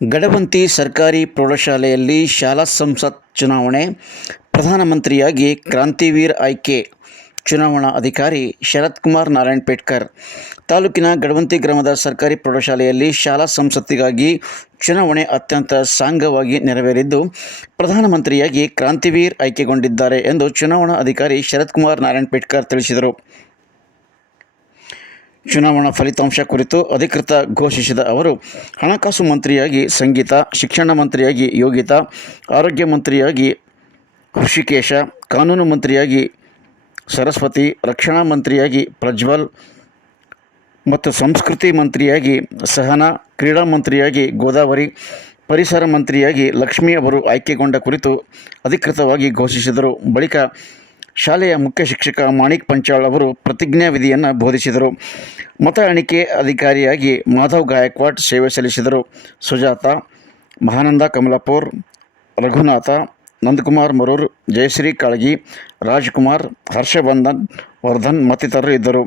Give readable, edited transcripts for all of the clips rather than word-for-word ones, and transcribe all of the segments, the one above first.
ಗಡವಂತಿ ಸರ್ಕಾರಿ ಪ್ರೌಢಶಾಲೆಯಲ್ಲಿ ಶಾಲಾ ಸಂಸತ್ ಚುನಾವಣೆ. ಪ್ರಧಾನಮಂತ್ರಿಯಾಗಿ ಕ್ರಾಂತಿವೀರ್ ಆಯ್ಕೆ. ಚುನಾವಣಾ ಅಧಿಕಾರಿ ಶರತ್ಕುಮಾರ್ ನಾರಾಯಣಪೇಟ್ಕರ್. ತಾಲೂಕಿನ ಗಡವಂತಿ ಗ್ರಾಮದ ಸರ್ಕಾರಿ ಪ್ರೌಢಶಾಲೆಯಲ್ಲಿ ಶಾಲಾ ಸಂಸತ್ತಿಗಾಗಿ ಚುನಾವಣೆ ಅತ್ಯಂತ ಸಾಂಗವಾಗಿ ನೆರವೇರಿದ್ದು, ಪ್ರಧಾನಮಂತ್ರಿಯಾಗಿ ಕ್ರಾಂತಿವೀರ್ ಆಯ್ಕೆಗೊಂಡಿದ್ದಾರೆ ಎಂದು ಚುನಾವಣಾ ಅಧಿಕಾರಿ ಶರತ್ಕುಮಾರ್ ನಾರಾಯಣಪೇಟ್ಕರ್ ತಿಳಿಸಿದರು. ಚುನಾವಣಾ ಫಲಿತಾಂಶ ಕುರಿತು ಅಧಿಕೃತ ಘೋಷಿಸಿದ ಅವರು, ಹಣಕಾಸು ಮಂತ್ರಿಯಾಗಿ ಸಂಗೀತಾ, ಶಿಕ್ಷಣ ಮಂತ್ರಿಯಾಗಿ ಯೋಗಿತಾ, ಆರೋಗ್ಯ ಮಂತ್ರಿಯಾಗಿ ಹೃಷಿಕೇಶ, ಕಾನೂನು ಮಂತ್ರಿಯಾಗಿ ಸರಸ್ವತಿ, ರಕ್ಷಣಾ ಮಂತ್ರಿಯಾಗಿ ಪ್ರಜ್ವಲ್ ಮತ್ತು ಸಂಸ್ಕೃತಿ ಮಂತ್ರಿಯಾಗಿ ಸಹನಾ, ಕ್ರೀಡಾ ಮಂತ್ರಿಯಾಗಿ ಗೋದಾವರಿ, ಪರಿಸರ ಮಂತ್ರಿಯಾಗಿ ಲಕ್ಷ್ಮಿ ಅವರು ಆಯ್ಕೆಗೊಂಡ ಕುರಿತು ಅಧಿಕೃತವಾಗಿ ಘೋಷಿಸಿದರು. ಬಳಿಕ ಶಾಲೆಯ ಮುಖ್ಯ ಶಿಕ್ಷಕ ಮಾಣಿಕ್ ಪಂಚಾಳ್ ಅವರು ಪ್ರತಿಜ್ಞಾ ವಿಧಿಯನ್ನು ಬೋಧಿಸಿದರು. ಮತ ಎಣಿಕೆ ಅಧಿಕಾರಿಯಾಗಿ ಮಾಧವ್ ಗಾಯಕ್ವಾಡ್ ಸೇವೆ ಸಲ್ಲಿಸಿದರು. ಸುಜಾತ, ಮಹಾನಂದ ಕಮಲಾಪುರ್, ರಘುನಾಥ, ನಂದಕುಮಾರ್ ಮರೂರ್, ಜಯಶ್ರೀ ಕಾಳಗಿ, ರಾಜ್ಕುಮಾರ್, ಹರ್ಷವರ್ಧನ್ ಮತ್ತಿತರರು ಇದ್ದರು.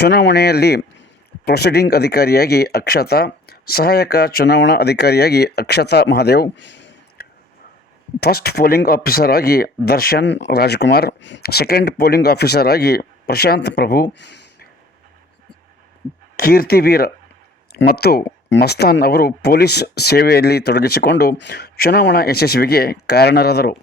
ಚುನಾವಣೆಯಲ್ಲಿ ಪ್ರೊಸೀಡಿಂಗ್ ಅಧಿಕಾರಿಯಾಗಿ ಅಕ್ಷತಾ, ಸಹಾಯಕ ಚುನಾವಣಾ ಅಧಿಕಾರಿಯಾಗಿ Akshata Mahadev, first polling officer ಆಗಿ Darshan Rajkumar, second polling officer ಆಗಿ ಪ್ರಶಾಂತ್ ಪ್ರಭು, ಕೀರ್ತಿವೀರ್ ಮತ್ತು ಮಸ್ತಾನ್ ಅವರು ಪೊಲೀಸ್ ಸೇವೆಯಲ್ಲಿ ತೊಡಗಿಸಿಕೊಂಡು ಚುನಾವಣಾ ಯಶಸ್ವಿಗೆ ಕಾರಣರಾದರು.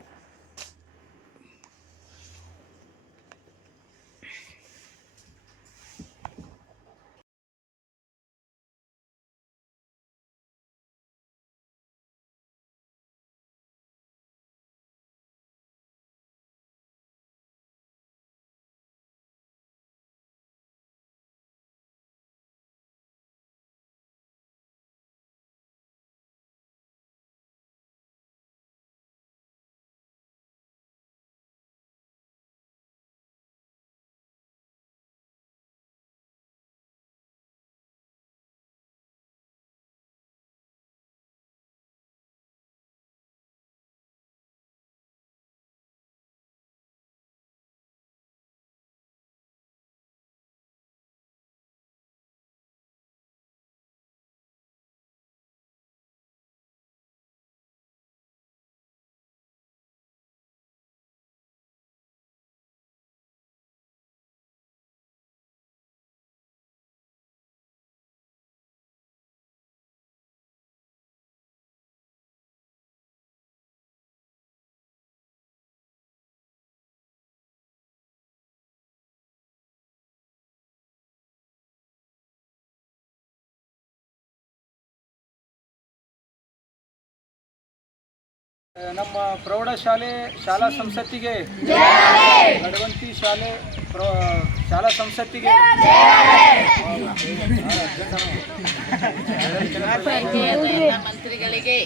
ನಮ್ಮ ಪ್ರೌಢಶಾಲೆ ಶಾಲಾ ಸಂಸತ್ತಿಗೆ, ಗಡವಂತಿ ಶಾಲಾ ಸಂಸತ್ತಿಗೆ ಮಂತ್ರಿಗಳಿಗೆ,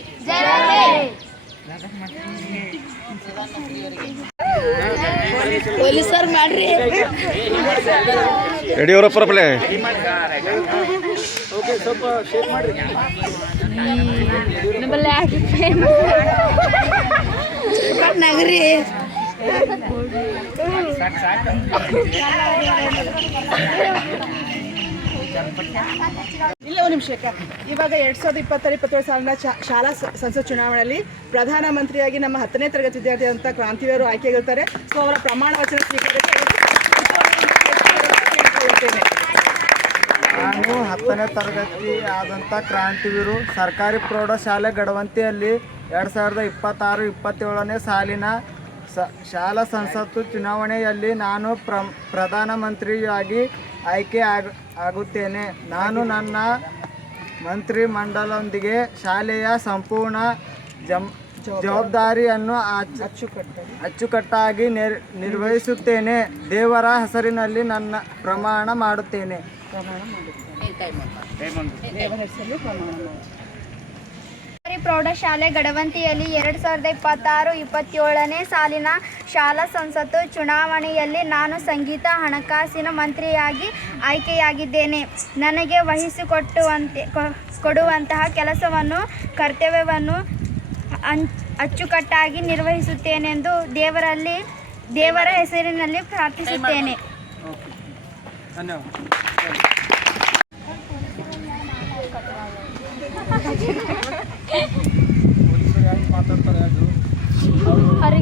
ಪೊಲೀಸರು ಮಾಡ್ರಿ ಯಡಿಯೂರಪ್ಪರಪ್ಪಲೆ ಓಕೆ, ಸ್ವಲ್ಪ ಶೇಕ್ ಮಾಡ್ರಿ. ನಗರಿ ಇಲ್ಲ ಒಂದು ನಿಮಿಷಕ್ಕೆ. ಇವಾಗ 2020-2021 ಸಾಲಿನ ಶಾಲಾ ಸಂಸತ್ ಚುನಾವಣೆಯಲ್ಲಿ ಪ್ರಧಾನಮಂತ್ರಿಯಾಗಿ ನಮ್ಮ 10ನೇ ತರಗತಿ ವಿದ್ಯಾರ್ಥಿಯಾದಂಥ ಕ್ರಾಂತಿವೀರ್ ಆಯ್ಕೆಯಾಗಿರ್ತಾರೆ. ಸೊ ಅವರ ಪ್ರಮಾಣ ವಚನ ಸ್ವೀಕರಿಸಿ ನಾನು 10ನೇ ತರಗತಿ ಆದಂಥ ಕ್ರಾಂತಿವೀರು ಸರ್ಕಾರಿ ಪ್ರೌಢಶಾಲೆ ಗಡವಂತಿಯಲ್ಲಿ 2026-27ನೇ ಸಾಲಿನ ಶಾಲಾ ಸಂಸತ್ತು ಚುನಾವಣೆಯಲ್ಲಿ ನಾನು ಪ್ರಧಾನಮಂತ್ರಿಯಾಗಿ ಆಯ್ಕೆ ಆಗುತ್ತೇನೆ. ನಾನು ನನ್ನ ಮಂತ್ರಿಮಂಡಲದೊಂದಿಗೆ ಶಾಲೆಯ ಸಂಪೂರ್ಣ ಜವಾಬ್ದಾರಿಯನ್ನು ಅಚ್ಚುಕಟ್ಟಾಗಿ ನಿರ್ವಹಿಸುತ್ತೇನೆ. ದೇವರ ಹೆಸರಿನಲ್ಲಿ ನನ್ನ ಪ್ರಮಾಣ ಮಾಡುತ್ತೇನೆ. ಪ್ರೌಢಶಾಲೆ ಗಡವಂತಿಯಲ್ಲಿ 2026-27ನೇ ಸಾಲಿನ ಶಾಲಾ ಸಂಸತ್ತು ಚುನಾವಣೆಯಲ್ಲಿ ನಾನು ಸಂಗೀತ ಹಣಕಾಸಿನ ಮಂತ್ರಿಯಾಗಿ ಆಯ್ಕೆಯಾಗಿದ್ದೇನೆ. ನನಗೆ ಕೊಡುವಂತಹ ಕೆಲಸವನ್ನು ಕರ್ತವ್ಯವನ್ನು ಅಚ್ಚುಕಟ್ಟಾಗಿ ನಿರ್ವಹಿಸುತ್ತೇನೆಂದು ದೇವರ ಹೆಸರಿನಲ್ಲಿ ಪ್ರಾರ್ಥಿಸುತ್ತೇನೆ. ಧನ್ಯವಾದ.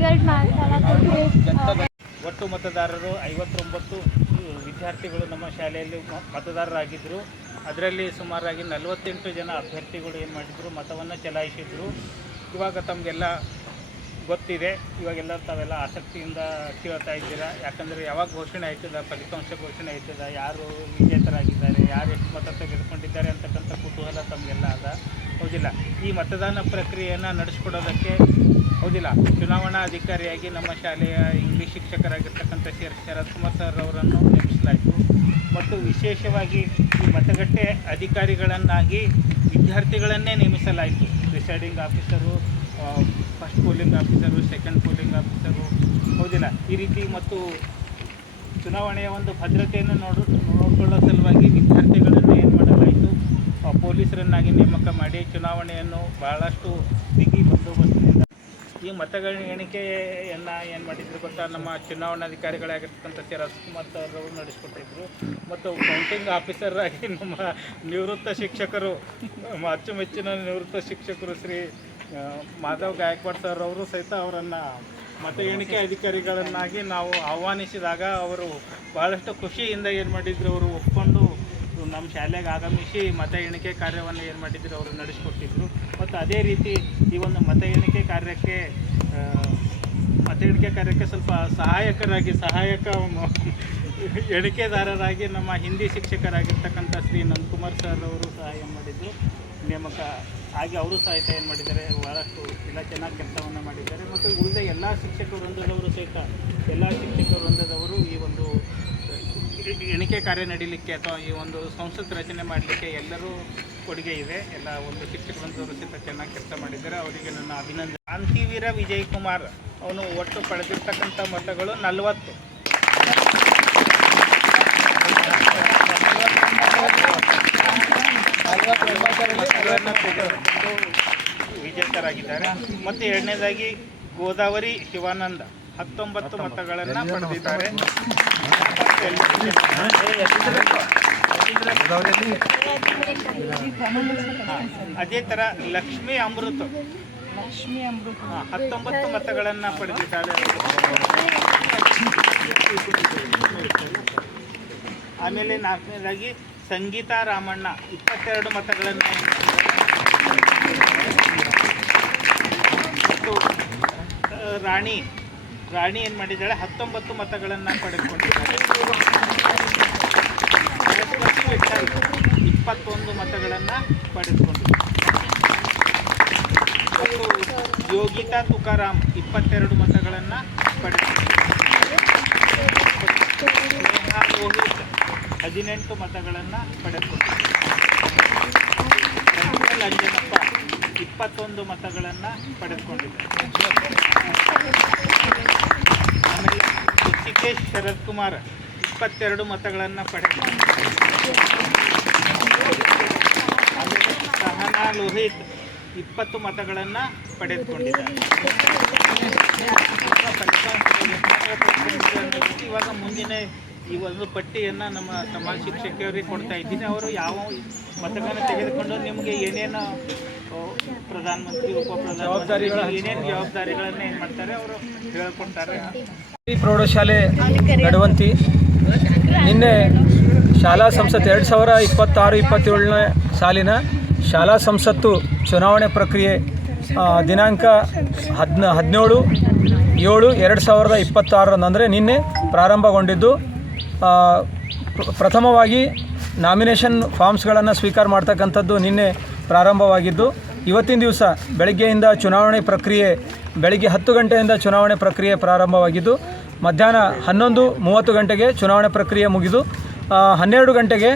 ರಿಸಲ್ಟ್ ಮಾಡ್ತಾರೆ. ಒಟ್ಟು ಮತದಾರರು 59 ವಿದ್ಯಾರ್ಥಿಗಳು ನಮ್ಮ ಶಾಲೆಯಲ್ಲಿ ಮತದಾರರಾಗಿದ್ದರು. ಅದರಲ್ಲಿ ಸುಮಾರಾಗಿ 48 ಜನ ಅಭ್ಯರ್ಥಿಗಳು ಏನು ಮಾಡಿದರು, ಮತವನ್ನು ಚಲಾಯಿಸಿದರು. ಇವಾಗ ತಮಗೆಲ್ಲ ಗೊತ್ತಿದೆ, ಇವಾಗೆಲ್ಲ ತಾವೆಲ್ಲ ಆಸಕ್ತಿಯಿಂದ ಕೇಳ್ತಾ ಇದ್ದೀರಾ. ಯಾಕಂದರೆ ಯಾವಾಗ ಘೋಷಣೆ ಆಯ್ತದ, ಫಲಿತಾಂಶ ಘೋಷಣೆ ಆಯ್ತದ, ಯಾರು ವಿಜೇತರಾಗಿದ್ದಾರೆ, ಯಾರು ಎಷ್ಟು ಮತ ತೆಗೆದುಕೊಂಡಿದ್ದಾರೆ ಅಂತಕ್ಕಂಥ ಕುತೂಹಲ ತಮಗೆಲ್ಲ ಅದ, ಹೌದಿಲ್ಲ? ಈ ಮತದಾನ ಪ್ರಕ್ರಿಯೆಯನ್ನು ನಡೆಸ್ಕೊಡೋದಕ್ಕೆ, ಹೌದಿಲ್ಲ, ಚುನಾವಣಾ ಅಧಿಕಾರಿಯಾಗಿ ನಮ್ಮ ಶಾಲೆಯ ಇಂಗ್ಲೀಷ್ ಶಿಕ್ಷಕರಾಗಿರ್ತಕ್ಕಂಥ ಶರತ್ ಕುಮಾರ್ ಸರ್ ಅವರನ್ನು ನೇಮಿಸಲಾಯಿತು. ಮತ್ತು ವಿಶೇಷವಾಗಿ ಈ ಮತಗಟ್ಟೆ ಅಧಿಕಾರಿಗಳನ್ನಾಗಿ ವಿದ್ಯಾರ್ಥಿಗಳನ್ನೇ ನೇಮಿಸಲಾಯಿತು. Presiding officer, first polling officer, second polling officer, ಹೌದಿಲ್ಲ? ಈ ರೀತಿ ಮತ್ತು ಚುನಾವಣೆಯ ಒಂದು ಭದ್ರತೆಯನ್ನು ನೋಡಿಕೊಳ್ಳೋ ಸಲುವಾಗಿ ವಿದ್ಯಾರ್ಥಿಗಳನ್ನು ಏನು ಮಾಡಲಾಯಿತು, ಪೊಲೀಸರನ್ನಾಗಿ ನೇಮಕ ಮಾಡಿ ಚುನಾವಣೆಯನ್ನು ಬಹಳಷ್ಟು ಬಿಗಿ ಬಂದೋಬಸ್ತಿನಿಂದ ಈ ಮತಗಳ ಎಣಿಕೆಯನ್ನು ಏನು ಮಾಡಿದ್ರು ಗೊತ್ತಾ, ನಮ್ಮ ಚುನಾವಣಾಧಿಕಾರಿಗಳಾಗಿರ್ತಕ್ಕಂಥ ಶರತ್ ಕುಮಾರ್ ಸರ್ ಅವರು ನಡೆಸ್ಕೊಟ್ಟಿದ್ರು. ಮತ್ತು ಕೌಂಟಿಂಗ್ ಆಫೀಸರ್ ಆಗಿ ನಮ್ಮ ನಿವೃತ್ತ ಶಿಕ್ಷಕರು, ನಮ್ಮ ಅಚ್ಚುಮೆಚ್ಚಿನ ನಿವೃತ್ತ ಶಿಕ್ಷಕರು ಶ್ರೀ ಮಾಧವ್ ಗಾಯಕ್ವಾಡ್ ಸರ್ ಅವರು ಸಹಿತ ಅವರನ್ನು ಮತ ಎಣಿಕೆ ಅಧಿಕಾರಿಗಳನ್ನಾಗಿ ನಾವು ಆಹ್ವಾನಿಸಿದಾಗ ಅವರು ಭಾಳಷ್ಟು ಖುಷಿಯಿಂದ ಏನು ಮಾಡಿದ್ರು, ಅವರು ಒಪ್ಕೊಂಡು ನಮ್ಮ ಶಾಲೆಗೆ ಆಗಮಿಸಿ ಮತ ಎಣಿಕೆ ಕಾರ್ಯವನ್ನು ಏನು ಮಾಡಿದ್ರು, ಅವರು ನಡೆಸಿಕೊಟ್ಟಿದ್ರು. ಮತ್ತು ಅದೇ ರೀತಿ ಈ ಒಂದು ಮತ ಎಣಿಕೆ ಕಾರ್ಯಕ್ಕೆ ಸ್ವಲ್ಪ ಸಹಾಯಕ ಎಣಿಕೆದಾರರಾಗಿ ನಮ್ಮ ಹಿಂದಿ ಶಿಕ್ಷಕರಾಗಿರ್ತಕ್ಕಂಥ ಶ್ರೀ ನಂದಕುಮಾರ್ ಸರ್ ಅವರು ಸಹಾಯ ಮಾಡಿದ್ದು, ನೇಮಕ ಆಗಿ ಅವರು ಸಹಿತ ಏನು ಮಾಡಿದ್ದಾರೆ, ಭಾಳಷ್ಟು ಎಲ್ಲ ಚೆನ್ನಾಗಿ ಕೆಲಸವನ್ನು ಮಾಡಿದ್ದಾರೆ. ಮತ್ತು ಉಳಿದ ಎಲ್ಲ ಶಿಕ್ಷಕ ವೃಂದದವರು ಸಹಿತ ಈ ಒಂದು ಎಣಿಕೆ ಕಾರ್ಯ ನಡೀಲಿಕ್ಕೆ ಅಥವಾ ಈ ಒಂದು ಸಂಸತ್ ರಚನೆ ಮಾಡಲಿಕ್ಕೆ ಎಲ್ಲರೂ ಕೊಡುಗೆ ಇದೆ. ಎಲ್ಲ ಒಂದು ಶಿಕ್ಷಕ ವೃಂದದವರು ಸಹಿತ ಚೆನ್ನಾಗಿ ಕೆಲಸ ಮಾಡಿದ್ದಾರೆ, ಅವರಿಗೆ ನನ್ನ ಅಭಿನಂದನೆ. ಕ್ರಾಂತಿವೀರ ವಿಜಯ್ ಕುಮಾರ್ ಅವನು ಒಟ್ಟು ಪಡೆದಿರ್ತಕ್ಕಂಥ ಮತಗಳು 40. ವಿಜೇತರಾಗಿದ್ದಾರೆ. ಮತ್ತು ಎರಡನೇದಾಗಿ ಗೋದಾವರಿ ಶಿವಾನಂದ 19 ಮತಗಳನ್ನು ಪಡೆದಿದ್ದಾರೆ. ಅದೇ ಥರ ಲಕ್ಷ್ಮೀ ಅಮೃತ್ 19 ಮತಗಳನ್ನು ಪಡೆದಿದ್ದಾರೆ. ಆಮೇಲೆ ನಾಲ್ಕನೇದಾಗಿ ಸಂಗೀತಾ ರಾಮಣ್ಣ 22 ಮತಗಳನ್ನು, ಮತ್ತು ರಾಣಿ ಏನು ಮಾಡಿದ್ದಾಳೆ 19 ಮತಗಳನ್ನು ಪಡೆದುಕೊಂಡಿದ್ದಾರೆ. 21 ಮತಗಳನ್ನು ಪಡೆದುಕೊಂಡಿದ್ದಾರೆ. ಮತ್ತು ಯೋಗಿತಾ ತುಕಾರಾಮ್ 22 ಮತಗಳನ್ನು ಪಡೆದುಕೊಂಡಿದ್ದಾರೆ. ನೇಹಾ ರೋಹಿತ್ 18 ಮತಗಳನ್ನು ಪಡೆದುಕೊಂಡಿದ್ದಾರೆ. ಅಂಜನಪ್ಪ 21 ಮತಗಳನ್ನು ಪಡೆದುಕೊಂಡಿದ್ದಾರೆ. ಆಮೇಲೆ ಋಷಿಕೇಶ್ ಶರತ್ ಕುಮಾರ್ 22 ಮತಗಳನ್ನು ಪಡೆದುಕೊಂಡಿದ್ದಾರೆ. ಆಮೇಲೆ ಸಹನಾ ಲೋಹಿತ್ 20 ಮತಗಳನ್ನು ಪಡೆದುಕೊಂಡಿದ್ದಾರೆ. ಇವಾಗ ಮುಂದಿನ ಈ ಒಂದು ಪಟ್ಟಿಯನ್ನು ನಮ್ಮ ಸಮಾಜ ಶಿಕ್ಷಕಿಯವರಿಗೆ ಕೊಡ್ತಾ ಇದ್ದೀನಿ. ಅವರು ಯಾವ ಮತಗಳನ್ನು ತೆಗೆದುಕೊಂಡು ನಿಮಗೆ ಏನೇನು ಪ್ರಧಾನಮಂತ್ರಿ, ಉಪಪ್ರಧಾನಮಂತ್ರಿ ಏನೇನು ಜವಾಬ್ದಾರಿಗಳನ್ನು ಏನು ಮಾಡ್ತಾರೆ ಅವರು ಹೇಳ್ಕೊಡ್ತಾರೆ. ಪ್ರೌಢಶಾಲೆ ನಡವಂತಿ ನಿನ್ನೆ ಶಾಲಾ ಸಂಸತ್ 2026-27ನೇ ಸಾಲಿನ ಶಾಲಾ ಸಂಸತ್ತು ಚುನಾವಣೆ ಪ್ರಕ್ರಿಯೆ ದಿನಾಂಕ 17/7/2026 ಅಂದರೆ ನಿನ್ನೆ ಪ್ರಾರಂಭಗೊಂಡಿದ್ದು, ಪ್ರಥಮವಾಗಿ ನಾಮಿನೇಷನ್ ಫಾರ್ಮ್ಸ್ಗಳನ್ನು ಸ್ವೀಕಾರ ಮಾಡ್ತಕ್ಕಂಥದ್ದು ನಿನ್ನೆ ಪ್ರಾರಂಭವಾಗಿದ್ದು, ಇವತ್ತಿನ ದಿವಸ ಬೆಳಗ್ಗೆಯಿಂದ ಚುನಾವಣೆ ಪ್ರಕ್ರಿಯೆ ಬೆಳಗ್ಗೆ 10 ಗಂಟೆಯಿಂದ ಚುನಾವಣೆ ಪ್ರಕ್ರಿಯೆ ಪ್ರಾರಂಭವಾಗಿದ್ದು, ಮಧ್ಯಾಹ್ನ 11:30 ಗಂಟೆಗೆ ಚುನಾವಣೆ ಪ್ರಕ್ರಿಯೆ ಮುಗಿದು 12 ಗಂಟೆಗೆ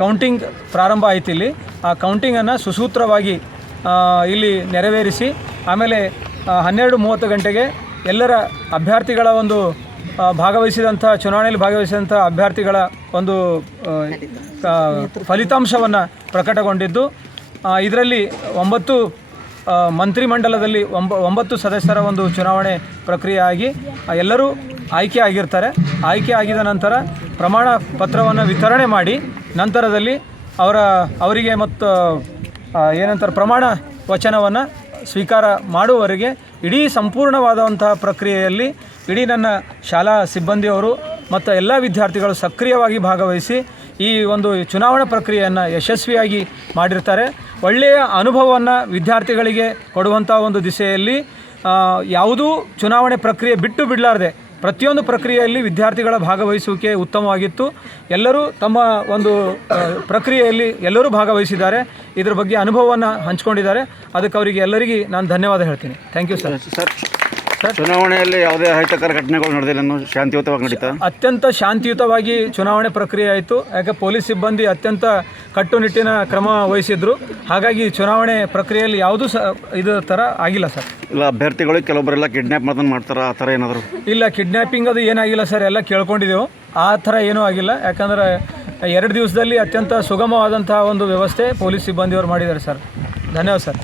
ಕೌಂಟಿಂಗ್ ಪ್ರಾರಂಭ ಆಯಿತು. ಇಲ್ಲಿ ಆ ಕೌಂಟಿಂಗನ್ನು ಸುಸೂತ್ರವಾಗಿ ಇಲ್ಲಿ ನೆರವೇರಿಸಿ ಆಮೇಲೆ 12:30 ಗಂಟೆಗೆ ಎಲ್ಲರ ಅಭ್ಯರ್ಥಿಗಳ ಒಂದು ಚುನಾವಣೆಯಲ್ಲಿ ಭಾಗವಹಿಸಿದಂಥ ಅಭ್ಯರ್ಥಿಗಳ ಒಂದು ಫಲಿತಾಂಶವನ್ನು ಪ್ರಕಟಗೊಂಡಿದ್ದು, ಇದರಲ್ಲಿ 9 ಮಂತ್ರಿಮಂಡಲದಲ್ಲಿ 9 ಸದಸ್ಯರ ಒಂದು ಚುನಾವಣೆ ಪ್ರಕ್ರಿಯೆ ಆಗಿ ಎಲ್ಲರೂ ಆಯ್ಕೆ ಆಗಿರ್ತಾರೆ. ಆಯ್ಕೆ ಆಗಿದ ನಂತರ ಪ್ರಮಾಣ ಪತ್ರವನ್ನು ವಿತರಣೆ ಮಾಡಿ ನಂತರದಲ್ಲಿ ಅವರಿಗೆ ಮತ್ತು ಏನಂತಾರೆ ಪ್ರಮಾಣ ವಚನವನ್ನು ಸ್ವೀಕಾರ ಮಾಡುವವರೆಗೆ ಇಡೀ ಸಂಪೂರ್ಣವಾದಂತಹ ಪ್ರಕ್ರಿಯೆಯಲ್ಲಿ ಇಡೀ ನನ್ನ ಶಾಲಾ ಸಿಬ್ಬಂದಿಯವರು ಮತ್ತು ಎಲ್ಲ ವಿದ್ಯಾರ್ಥಿಗಳು ಸಕ್ರಿಯವಾಗಿ ಭಾಗವಹಿಸಿ ಈ ಒಂದು ಚುನಾವಣಾ ಪ್ರಕ್ರಿಯೆಯನ್ನು ಯಶಸ್ವಿಯಾಗಿ ಮಾಡಿರ್ತಾರೆ. ಒಳ್ಳೆಯ ಅನುಭವವನ್ನು ವಿದ್ಯಾರ್ಥಿಗಳಿಗೆ ಕೊಡುವಂಥ ಒಂದು ದಿಸೆಯಲ್ಲಿ ಯಾವುದೂ ಚುನಾವಣೆ ಪ್ರಕ್ರಿಯೆ ಬಿಟ್ಟು ಬಿಡಲಾರ್ದೆ ಪ್ರತಿಯೊಂದು ಪ್ರಕ್ರಿಯೆಯಲ್ಲಿ ವಿದ್ಯಾರ್ಥಿಗಳ ಭಾಗವಹಿಸುವಿಕೆ ಉತ್ತಮವಾಗಿತ್ತು. ಎಲ್ಲರೂ ತಮ್ಮ ಒಂದು ಪ್ರಕ್ರಿಯೆಯಲ್ಲಿ ಎಲ್ಲರೂ ಭಾಗವಹಿಸಿದ್ದಾರೆ. ಇದರ ಬಗ್ಗೆ ಅನುಭವವನ್ನು ಹಂಚ್ಕೊಂಡಿದ್ದಾರೆ. ಅದಕ್ಕೆ ಅವರಿಗೆ ಎಲ್ಲರಿಗೂ ನಾನು ಧನ್ಯವಾದ ಹೇಳ್ತೀನಿ. Thank you sir. ಸರ್, ಚುನಾವಣೆಯಲ್ಲಿ ಯಾವುದೇ ಅಹಿತಕರ ಘಟನೆಗಳು ನಡೆದಿಲ್ಲ, ಶಾಂತಿಯುತವಾಗಿ ನಡೀತಾ? ಅತ್ಯಂತ ಶಾಂತಿಯುತವಾಗಿ ಚುನಾವಣೆ ಪ್ರಕ್ರಿಯೆ ಆಯಿತು. ಯಾಕೆ ಪೊಲೀಸ್ ಸಿಬ್ಬಂದಿ ಅತ್ಯಂತ ಕಟ್ಟುನಿಟ್ಟಿನ ಕ್ರಮ ವಹಿಸಿದ್ರು. ಹಾಗಾಗಿ ಚುನಾವಣೆ ಪ್ರಕ್ರಿಯೆಯಲ್ಲಿ ಯಾವುದೂ ಇದು ಥರ ಆಗಿಲ್ಲ ಸರ್. ಇಲ್ಲ, ಅಭ್ಯರ್ಥಿಗಳಿಗೆ ಕೆಲವೊಬ್ಬರೆಲ್ಲ ಕಿಡ್ನ್ಯಾಪ್ ಮಾಡ್ತಾರೆ, ಆ ಥರ ಏನಾದರೂ? ಇಲ್ಲ, ಕಿಡ್ನ್ಯಾಪಿಂಗ್ ಅದು ಏನಾಗಿಲ್ಲ ಸರ್. ಎಲ್ಲ ಕೇಳ್ಕೊಂಡಿದ್ದೆವು, ಆ ಥರ ಏನೂ ಆಗಿಲ್ಲ. ಯಾಕಂದರೆ 2 ದಿವಸದಲ್ಲಿ ಅತ್ಯಂತ ಸುಗಮವಾದಂತಹ ಒಂದು ವ್ಯವಸ್ಥೆ ಪೊಲೀಸ್ ಸಿಬ್ಬಂದಿಯವರು ಮಾಡಿದ್ದಾರೆ ಸರ್. ಧನ್ಯವಾದ ಸರ್.